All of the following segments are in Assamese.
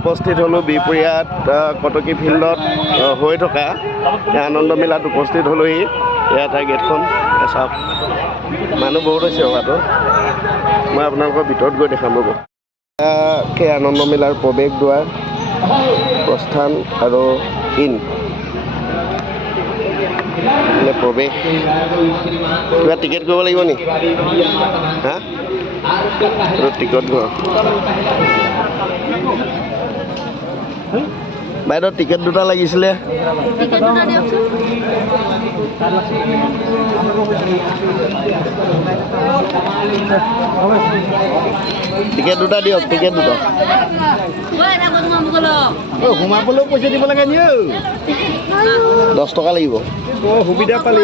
উপস্থিত হ'লোঁ বিহপুৰীয়াত কটকী ফিল্ডত হৈ থকা আনন্দ মেলাত উপস্থিত হ'লোহি। এয়া তাৰ গেটখন চাওক, মানুহ বহুত হৈছে হোৱাটো। মই আপোনালোকৰ ভিতৰত গৈ দেখাম ৰ'ব। সেই আনন্দ মেলাৰ প্ৰৱেশ দুৱাৰ, প্ৰস্থান আৰু ইন প্ৰৱেশ। কিবা টিকেট কৰিব লাগিব নি? হা, টিকট ঘৰ বাইদেউ টিকেট দুটা লাগিছিলে। টিকেট দুটা দিয়ক, টিকেট দুটা। সোমাবলৈও পইচা দিব লাগে নি? 10 টকা লাগিব। সুবিধা পালি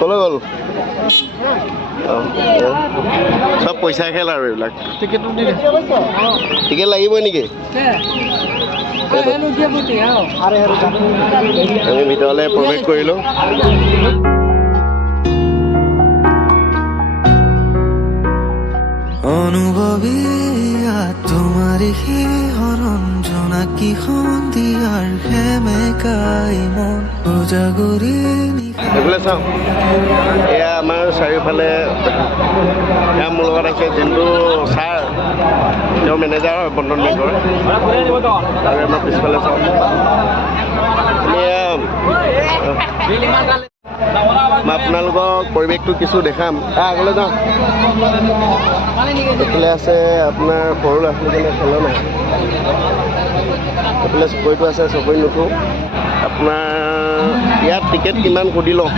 কলৈ গ'ল? চব পইচা খেল আৰু এইবিলাক। টিকেট লাগিবই নেকি? আমি ভিতৰলৈ প্ৰৱেশ কৰিলোঁ। অনুভৱী তোমাৰি হৰণ জোনাকি সন্ধিয়াৰ সেমেকাই মন উজাগৰি এইফালে চাওঁ, এয়া আমাৰ চাৰিওফালে এয়া মোৰ লগত আছে জিন্তু ছাৰ, তেওঁ মেনেজাৰ হয় বন্ধন বেংকৰ। আৰু আমাৰ পিছফালে চাওঁ, মই আপোনালোকক পৰিৱেশটো কিছু দেখাম। আগলৈ যাওঁ। এইফালে আছে আপোনাৰ সৰু ল'ৰা ছোৱালীজনে খেলনা। এইফালে চকৰিটো আছে, চকৰি নুঠোঁ। আপোনাৰ ইয়াত টিকেট কিমান সুধি লওঁ।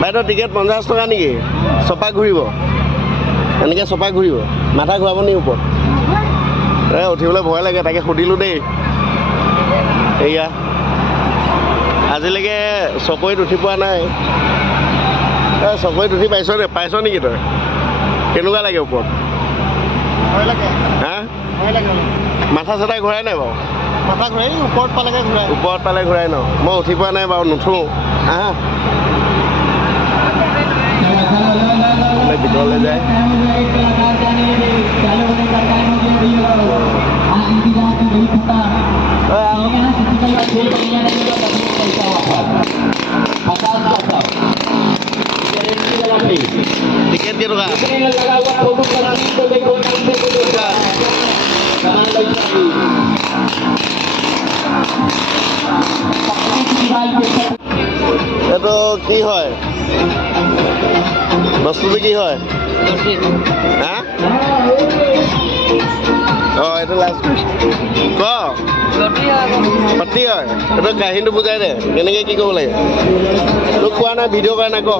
বাইদেউ টিকেট 50 টকা নেকি? চপা ঘূৰিব, এনেকৈ চপা ঘূৰিব, মাথা ঘূৰাব নি ওপৰত? উঠিবলৈ ভয় লাগে, তাকে সুধিলোঁ দেই। এয়া আজিলৈকে চকৰিত উঠি পোৱা নাই। চকৰিত উঠি পাইছ নে? পাইছ নেকি তই? কেনেকুৱা লাগে ওপৰত? হা, মাথা চাথা ঘূৰাই নাই বাৰু? মাথা ঘূৰাই ওপৰত পালেগে ঘূৰাই। ওপৰত পালে ঘূৰাই ন? মই উঠি পোৱা নাই বাৰু, নুঠোঁ। আহা ভিতৰলৈ যায়। টিকেট কেইটকা? এইটো কি হয় বস্তুটো? কি হয়? হা, অঁ এইটো লাষ্ট ক পাতি হয়। এইটো কাহিনীটো বুজাই দে, কেনেকৈ কি কৰিব লাগে। তোক কোৱা নাই, ভিডিঅ' কৰা নাই। ক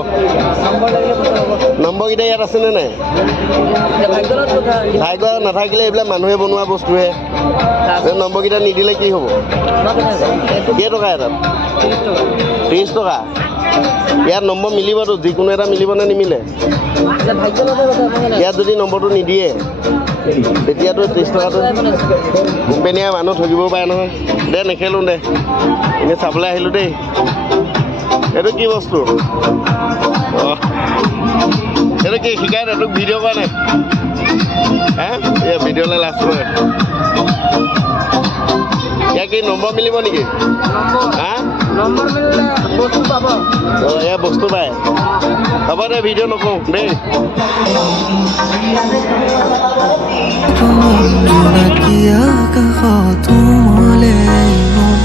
নম্বৰকেইটা ইয়াত আছেনে নাই? ভাগ্য নাথাকিলে এইবিলাক মানুহে বনোৱা বস্তুহে। নম্বৰকেইটা নিদিলে কি হ'ব? কেইটকা এটাত? 30 টকা। ইয়াত নম্বৰ মিলিবতো, যিকোনো এটা মিলিবনে নিমিলে? ইয়াত যদি নম্বৰটো নিদিয়ে তেতিয়াতো 30 টকাটো কোম্পেনীয়ে মানুহ ঠগিবও পাৰে নহয়। দে নেখেলোঁ দে, এনেই চাবলৈ আহিলোঁ দেই। এইটো কি বস্তু? অঁ এইটো কি শিকাই দে, তোক ভিডিঅ' কৰা নাই? হা, এই ভিডিঅ'লৈ লাষ্ট কৰে। ইয়াৰ কি নম্বৰ মিলিব নেকি? হা, নম্বৰ মিলিলে বস্তু পাব। অঁ এয়া বস্তু পায়। হ'ব দে, ভিডিঅ' নকৰোঁ দেই। জোনাকী আকাশত উমলে মন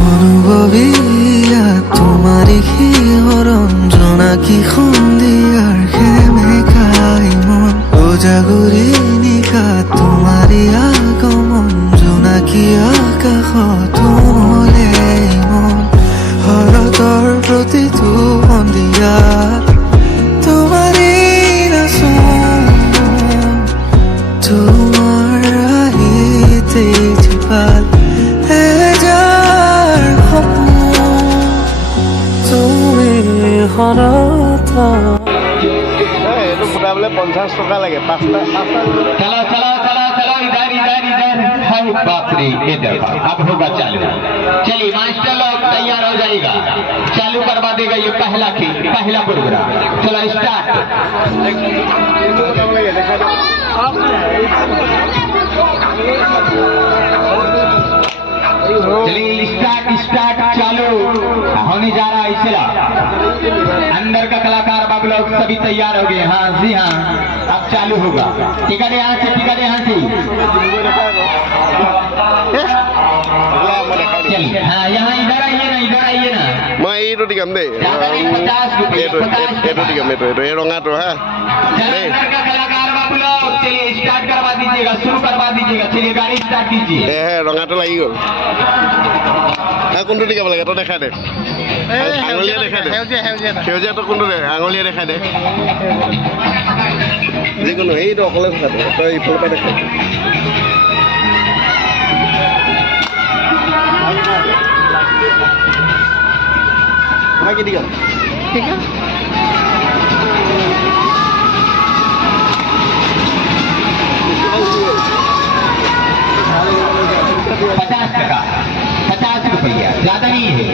অনুভৱী তোমাৰি হৰণ জোনাকী সন্ধিয়াৰ সেমেকাই মন উজাগৰি নিশা তোমাৰি আগমন জোনাকী আকাশত উমলে মন শৰতৰ প্ৰতিটো সন্ধিয়া তোমাৰি নাচোন তোমাৰ আহিতে ভাল এজাৰ সপোন তুমি জড়তা এইটো ফুটাবলৈ 50 টকা লাগে 5টা चलो चलो चलो चलो इधर इधर इधर हाय बाप रे इधर अब होगा चालू चलिए मास्टर लोग तैयार हो जाएगा चालू करवा देगा ये पहला प्रोग्राम चलो स्टार्ट चलिए स्टार्ट स्टार्ट चालू होने जा रहा है चला अंदर का कलाकार बाबू लोग सभी तैयार हो गए हाँ जी हाँ अब चालू होगा टिकट यहाँ से चलिए हाँ यहाँ इधर आइए ना মই এইটো টিকাম দেই ज्यादा नहीं 50 रुपये এইটো টিকাম এইটো এই ৰঙাটো হা দেই अंदर का कलाकार बाबू लोग चलिए स्टार्ट करवा दीजिएगा शुरू करवा दीजिएगा चलिए गाड़ी स्टार्ट कीजिए হে ৰঙাটো লাগি গ'ল কোনটো টিকাব লাগে তই দেখাই দে আঙুলিয়ে দেখাই দে সেউজীয়াটো কোনটো দে আঙুলিয়ে দেখাই দে যিকোনো এইটো অকলে দেখাই দে তই ইফালৰ পৰা দেখাই দে কি টিকাম ঠিক আছে 50 टका 50 रुपया ज्यादा नहीं है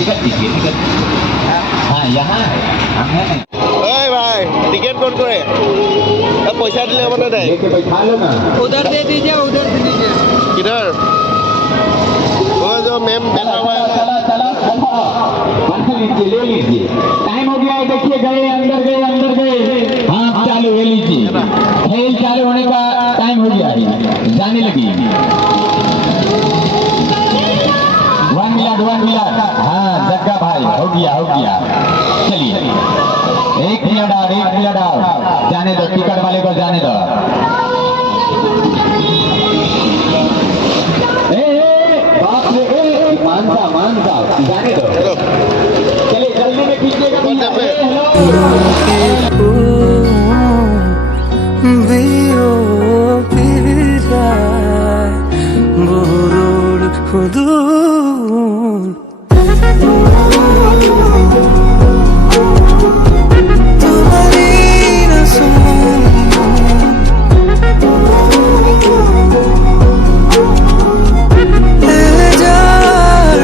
टिकट दीजिए टिकट हाँ यहाँ है हम हैं ओए भाई टिकट कौन करे पैसा दिले बना दे लेके बैठा लो ना उधर दे दीजिए किधर वो जो मैम बैठा हुआ है चला लीजिए ले लीजिए टाइम हो गया है देखिए गए अंदर गए हाँ चालू ले लीजिए खेल चालू होने का टाइम हो गया है जाने लगी 1 मिनट हाँ जग्गा भाई हो गया चलिए 1 मिनट और जाने दो टिकट वाले को जाने दो मानसा जाने दो चलिए जल्दी में कीजिएगा বুরুল হুদুল তোমারি না শুনি যার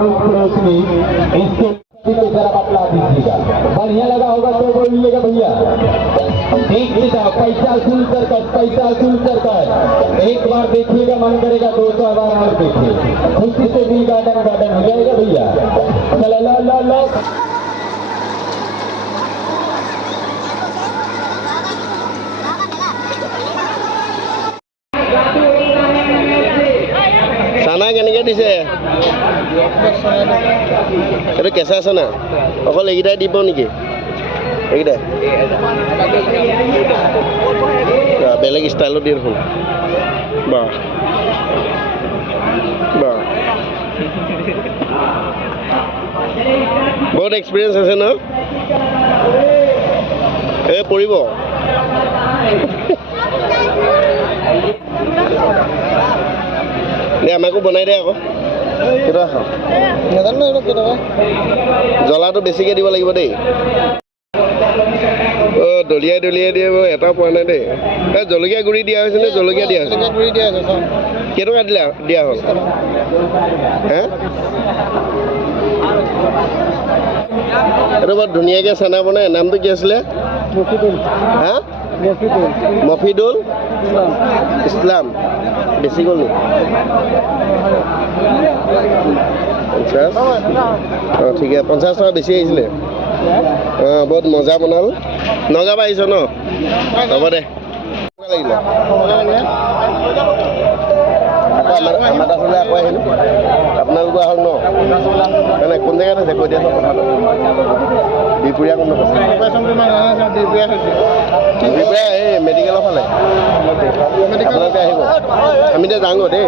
पड़ोस पड़ोसनी इसके की तरफ अपना दीजिएगा। बढ़िया लगा होगा तो बोलिएगा भैया। ठीक है, पैसा वसूल कर एक बार देखिएगा, मन करेगा 200 बार और देखिए, खुशी से भी गार्डन हो जाएगा भैया। चलो लो চানা কেনেকৈ দিছে? এইটো কেঁচা চানা অকল এইকেইটাই দিব নেকি? এইকেইটাই বেলেগ ষ্টাইলত দিয়ে দেখোন। বাহ বাহ, বহুত এক্সপিৰিয়েঞ্চ আছে ন? এই পৰিব দে, আমাকো বনাই দে আকৌ। কেইটকা খাওঁ নাজানো, কেইটকা জ্বলাটো বেছিকৈ দিব লাগিব দেই। অঁ, দলিয়াই দিয়ে বাৰু, এটা পোৱা নাই দেই। এই জলকীয়া গুড়ি দিয়া হৈছে নে জলকীয়া দিয়া হৈছে? কেইটকা দিয়া হ'ল? হে, এইটো বৰ ধুনীয়াকৈ চানা বনাই। নামটো কি আছিলে? হা, মফিদুল ইছলাম। বেছি গ'ল নি? 50? অঁ, ঠিক আছে, 50 টকা বেছি আহিছিলে। অঁ, বহুত মজা বনাল। নগাঁৱৰ পৰা আহিছ ন? হ'ব দে। লাগিলে আকৌ আমাৰ তাত আকৌ আহিলোঁ। আপোনালোকৰ আহক ন? মানে কোন জেগাত আছে কৈ দিয়াচোন কথাটো। বিহপুৰীয়া কোন আছে? বিহপুৰীয়া এই মেডিকেলৰ ফালে। আপোনালোকে আহিব, আমি এতিয়া যাওঁ দেই।